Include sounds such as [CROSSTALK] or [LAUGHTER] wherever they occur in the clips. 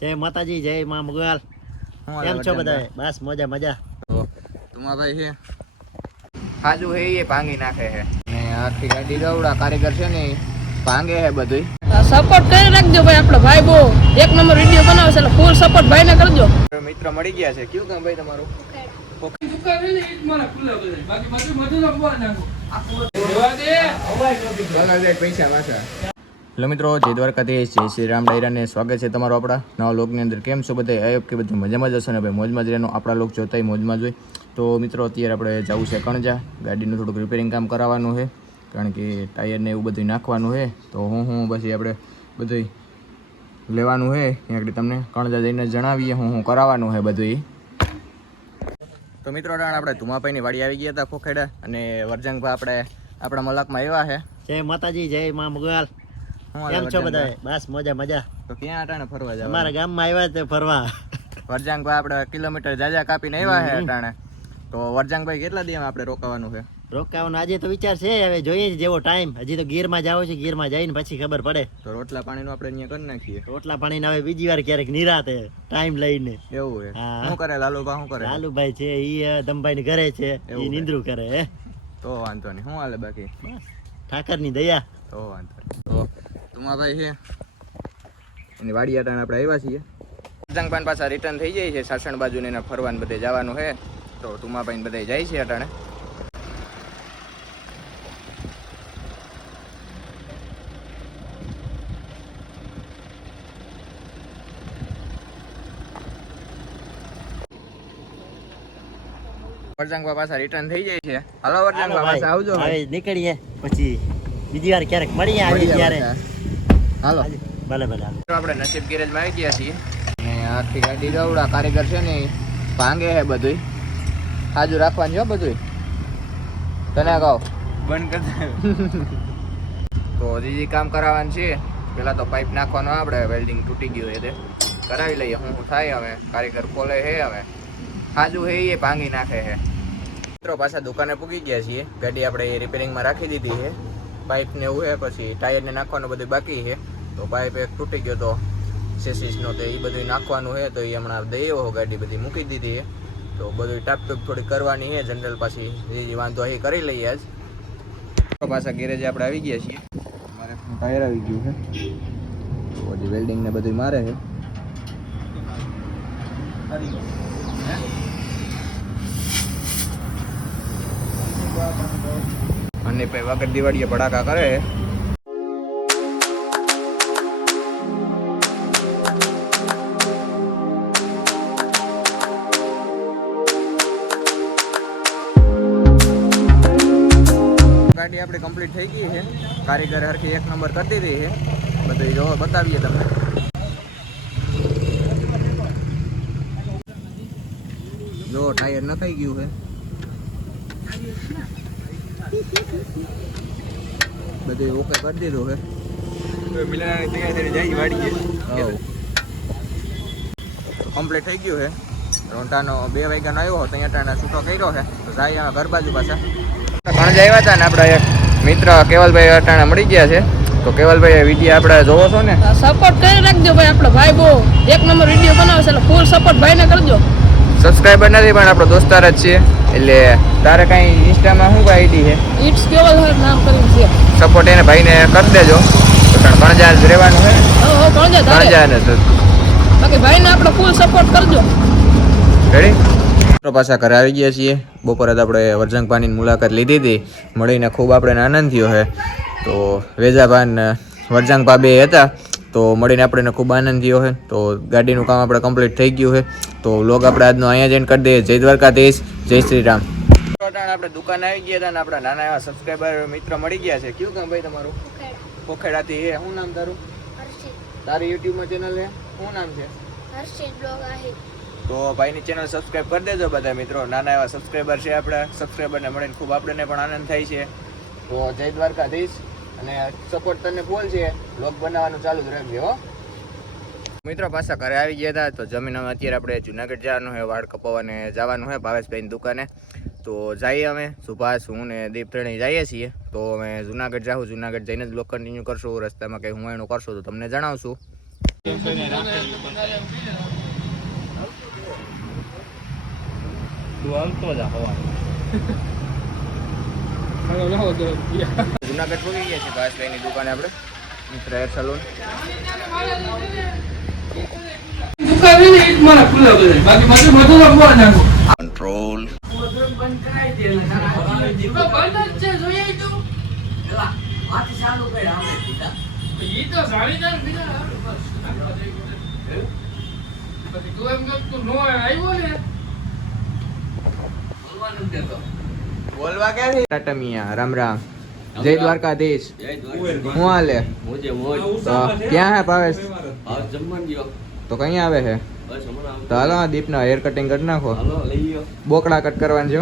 જય માતાજી જય માં મુગલ. કેમ છો બધા? બસ મજા મજા. તુમા છે? હાજુ હે એ ભાંગી નાખે છે ને આખી ગાડી દવડા કારીગર છે ને ભાંગે છે બધું સપોર્ટ કરી રાખજો ભાઈ આપણો ભાઈ બહુ. એક નંબર વીડિયો બનાવે છે એટલે ફૂલ સપોર્ટ ભાઈને કરજો. મિત્ર મળી ગયા છે. કયું કામ ભાઈ તમારું? પૈસા પાછા. હેલો મિત્રો, જય દ્વારકાથી જય શ્રી રામ ડાયરાને સ્વાગત છે તમારું આપણા નવા લોકની અંદર. કેમ છો બધા? આયોગ કે બધું મજામાં જ હશો ને ભાઈ, મોજમાં જ રહેનો આપણા લોક જોતાય, મોજમાં જોઈ તો મિત્રો, અત્યારે આપણે જવું છે કણજા. ગાડીનું થોડુંક રિપેરિંગ કામ કરાવવાનું છે, કારણ કે ટાયરને એવું બધું નાખવાનું છે. તો હું હું, પછી આપણે બધું લેવાનું છે. ત્યાં તમને કણજા જઈને જણાવીએ હું હું કરાવવાનું છે બધું તો મિત્રો આપણે ધુમાભાઈની વાડી આવી ગયા હતા, ખોખેડા. અને વરજંગભાઈ આપણે, આપણા મલાકમાં આવ્યા છે. જય માતાજી, જય મા મુગલ. કેમ છો બધા બસ મજા મજા. તો ક્યાં અટાણે ફરવા જાવ અમારા ગામમાં આવ્યા તે ફરવા. વરજાંગભાઈ આપણે કિલોમીટર જાજા કાપીને આવ્યા છે અટાણે. તો વરજાંગભાઈ કેટલા દિવસ આપણે રોકાવાનું છે? રોકાવાનું આજે તો વિચાર છે હવે જોઈએ જેવો ટાઈમ હજી તો ગીરમાં જાવ છે ગીરમાં જઈને પછી ખબર પડે. તો રોટલા પાણીનું આપણે અહીંયા કરી નાખીએ. રોટલા પાણી હવે બીજી વાર ક્યારેક નિરાતે ટાઈમ લઈને. એવું છે. શું કરે લાલુભાઈ શું કરે? લાલુભાઈ છે ઈ દમભાઈ ને ઘરે છે છે. નિંદ્રું કરે હે. તો વાંધો નહીં. શું હાલે બાકી? ઠાકરની દયા. તો વાંધો નહીં. તુમાભાઈ છે. એની વાડી આપણે આવ્યા છીએ. વરજાંગભાઈ પાછા રિટર્ન થઈ જાય છે. સાસણ બાજુ ને ફરવાનું બધે જવાનું છે. તો તુમાભાઈ બધે જાય છે અટાણે. પાછા રિટર્ન થઈ જાય છે. હાલો વરજાંગભા પાછા આવજો. નીકળીએ. પછી બીજી વાર ક્યારેક મળીએ આવીએ ત્યારે. હાલો. ભલે ભલે. તો આપણે નસીબ ગેરેજમાં આવી ગયા છીએ. અને આખી ગાડી દવડા કારીગર છે ને ભાંગે છે બધું હાજુ રાખવાનું છે હો બધું તને કહો. બંધ કરી [LAUGHS] તો હજી જે કામ કરાવવાનું છે પેલા તો પાઇપ નાખવાનો આપણે વેલ્ડિંગ તૂટી ગયું એટલે કરાવી લઈએ હું થાય હવે? કારીગર ખોલે છે હવે? હાજુ છે એ ભાંગી નાખે છે મિત્રો પાછા દુકાને પૂગી ગયા છીએ. ગાડી આપણે રિપેરિંગમાં રાખી દીધી છે. પાઇપ ને એવું છે, પછી ટાયરને નાખવાનું બધું બાકી છે. તો પાઇપ એક તૂટી ગયો તો સેસીસનો તો એ બધું નાખવાનું છે, તો એ હમણાં દઈ ગાડી બધી, મૂકી દીધી છે. તો બધું ટાપટૂપ થોડી કરવાની છે જનરલ પાછી જે વાંધો એ કરી લઈએ આજ. પાછા ગેરેજ આપણે આવી ગયા છીએ. મારે ટાયર આવી ગયું છે. તો હજી વેલ્ડિંગ ને બધું મારે છે. અને વગર દિવાળીએ ભડાકા કરે. ગાડી આપણે કમ્પ્લીટ થઈ ગઈ છે. કારીગર હરખી એક નંબર કરી દીધી છે. બધું જો બતાવીએ તમને. જો ટાયર નખાઈ ગયું છે. બધું ઓકે કરી દીધું છે કમ્પ્લીટ થઈ ગયું છે રોંટાનો બે વાગ્યાનો આવ્યો હતો અહીંયા છૂટો કર્યો છે તો જાય ઘર બાજુ પાછા. ઘણા જ આવ્યા હતા ને આપણા એક મિત્ર કેવલભાઈ અટાણા મળી ગયા છે. તો કેવલભાઈ વીડિયો આપણે જોવો છો ને? સપોર્ટ કરી રાખજો ભાઈ આપણો ભાઈ બહુ. એક નંબર વીડિયો બનાવે છે એટલે ફૂલ સપોર્ટ ભાઈને કરજો. સબસ્ક્રાઈબર નથી પણ આપણો દોસ્તાર જ છે એટલે તારે કાંઈ ઇન્સ્ટામાં શું આઈડી છે? ઇટ્સ કેવલ હર નામ કરીને છે. સપોર્ટ એને ભાઈને કરી દેજો. પણ ગણજા જ રહેવાનું છે ભણજાર ને તો. બાકી ભાઈને આપણો ફૂલ સપોર્ટ કરજો. રેડી પાછા ઘરે આવી ગયા છીએ. બપોરે તો આપણે વર્જંગપાની મુલાકાત લીધી હતી. મળીને ખૂબ આપણે આનંદ થયો છે તો વેજાભાન વર્જંગપા બે હતા. તો મળીને આપણે ખૂબ આનંદ થયો છે તો ગાડીનું કામ આપણે કમ્પ્લીટ થઈ ગયું છે તો લોગ આપણે આજનો અહીંયા જઈને કરી દઈએ. જય દ્વારકાધીશ. જય શ્રી રામ. આપણે દુકાન આવી ગયા હતા ને આપણા નાના એવા સબસ્ક્રાઈબર મિત્ર મળી ગયા છે. કયું કામ ભાઈ તમારું? પોખેડાથી એ શું નામ તારું? તારી યુટ્યુબમાં ચેનલ છે શું નામ છે? હર્ષિત બ્લોગ आहे તો ભાઈની ચેનલ સબસ્ક્રાઈબ કરી દેજો બધા મિત્રો. નાના એવા સબસ્ક્રાઈબર છે આપણા. સબસ્ક્રાઈબરને મળીને ખૂબ આપણને પણ આનંદ થાય છે. તો જય દ્વારકાધીશ. અને સપોર્ટ તને બોલ છે લોક બનાવવાનું ચાલુ જ રાખજે હો. મિત્રો પાછા ઘરે આવી ગયા હતા તો જમીન અમે અત્યારે આપણે જુનાગઢ જવાનું છે વાળ કપાવવાને જવાનું છે ભાવેશભાઈની દુકાને. તો જઈએ અમે સુભાષ હું ને દીપ ત્રણેય જઈએ છીએ. તો અમે જુનાગઢ જાઉં જુનાગઢ જઈને જ બ્લોક કન્ટિન્યુ કરશું રસ્તામાં કંઈ હું એનું કરશું તો તમને જણાવશું. [LAUGHS] જુનાગઢ પહોંચી ગયા છે ભાસભાઈની દુકાને આપણે. મિત્ર હેર સલૂન દુકાન છે ને એ જ મારા ખુલ્લા બધા બાકી બધું બધું લખવા નાખો control. બંધ જ છે જોઈએ તો ઈ તો સાડી ચાર બીજા પછી તું એમ કે તું નો આવ્યો ને બોલવા ક્યાં રામ રામ. જય દ્વારકાધીશ. હું હાલે? ક્યાં હે ભાવેશ? તો કઈ આવે છે તો હાલો દીપ ના હેર કટિંગ કરી નાખો. બોકડા કટ કરવાનું છે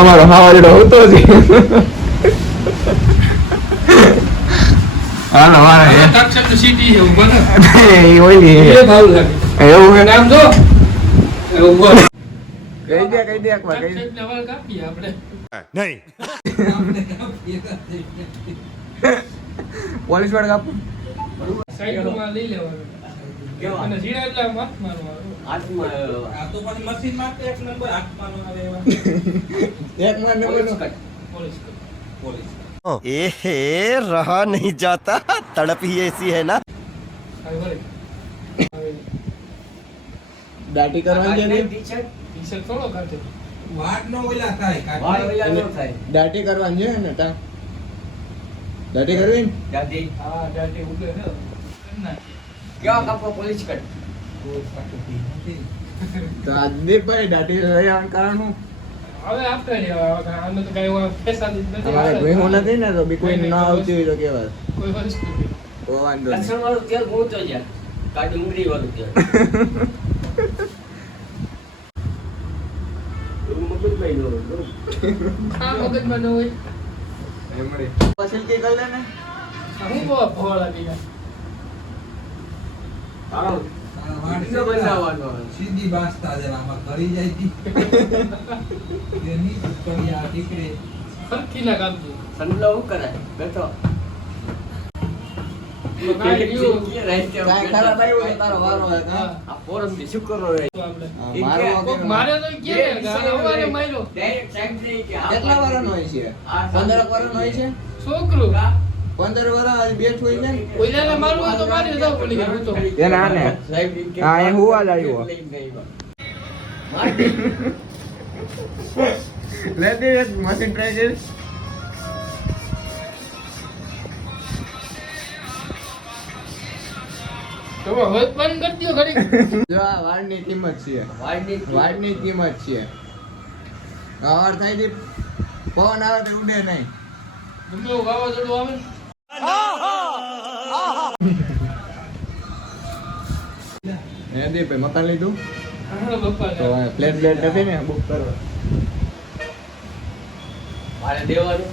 અમારો હાવાજડો હોતો હાલો મારે સિટી છે એ ઓલી એવું નામ જો. કહી દે કહી દે એકવાર કહી દે તક્ષક લેવલ કાપીએ આપણે પોલીસ વાળા કાપો સાઈડમાં લઈ લેવાનું અને ઝીણા એટલે આમ હાથ મારવાનો એક માં નંબર નો પોલીસ કર. ए रहा नहीं जाता तड़प ही ऐसी है ना દાઢી કરવાની છે ટી-શર્ટ થોડો કાઢે દાઢી કરવાની છે ને તા. દાટી કરવી ને? હા. તો રહેવાનું કારણ હવે આપણે તો કાંઈ નથી. ભેહું નથી ને તો બી કોઈ ના આવતી હોય તો કેવા? કોઈ વસ્તુ. તો વાંધો નહીં. વાળું તેલ પહોંચો યાર કાઢી ઉંગળી વાળું તેલ એવું મગજમાં ય ન હોય, બરોબર? આ મગજમાં ન હોય પછી કે કરી લે ને હું બહુ ભોળા બીજા આવો. બીજો બનાવવાનો હવે. સીધી બાસતા જણામાં કરી જાય તી [LAUGHS] એની ના કાપજો સંડલો શું કરાય? બેઠો. છોકરું. પંદર વર્ષ બેઠ છે ને? ઓલાને મારવું તો મારી જાવ પડી ગયું તો. એને આને? સાહેબ હા, એ હુવા જ આવ્યો. લઈને ગઈ બા. લે દે એક મશીન ટ્રાય તો હવે બંધ કરી દો ઘડી [LAUGHS] જો આ વાળની કિંમત છે. વાળની વાળની કિંમત છે. આ થાય છે. પવન આવે તો ઉડે નહીં. ગમે વાવાઝોડું આવે. હે દીપ મકાન લીધું? તો પ્લેટ પ્લેટ નથી ને બુક કરો મારે દેવાનું.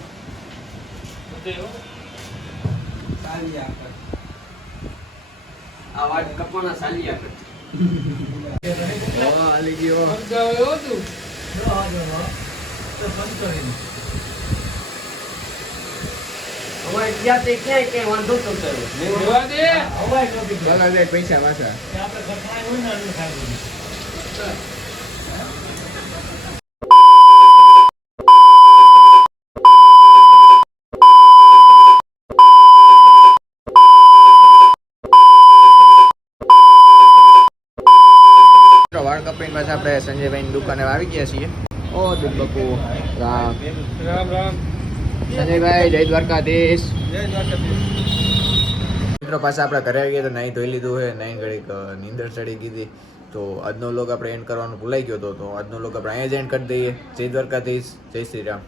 ચાલ્યા કર. આ વાળ કપાણા સાલિયા કરતી ઓ આલી ગયો. અગાઉ એવું હતું ક્યાં તે ક્યાંય ક્યાંય વાંધો તો થયો દે ચાલો પૈસા પાછા. મિત્રો, વાળ કપાઈને પાછા આપણે સંજયભાઈની દુકાને આવી ગયા છીએ. ઓ બપુ રામ. રામ રામ. સંજયભાઈ જય દ્વારકાધીશ. મિત્રો પાછા આપણે ઘરે આવી ગયા તો નહીં ધોઈ લીધું છે નહીં ઘડીક નીંદર ચડી ગઈ તો આજનો લોગ આપણે એન્ડ કરવાનું ભૂલાઈ ગયો હતો તો આજનો લોગ આપણે અહીંયા જ એન્ડ કરી દઈએ. જય દ્વારકાધીશ જય શ્રી રામ.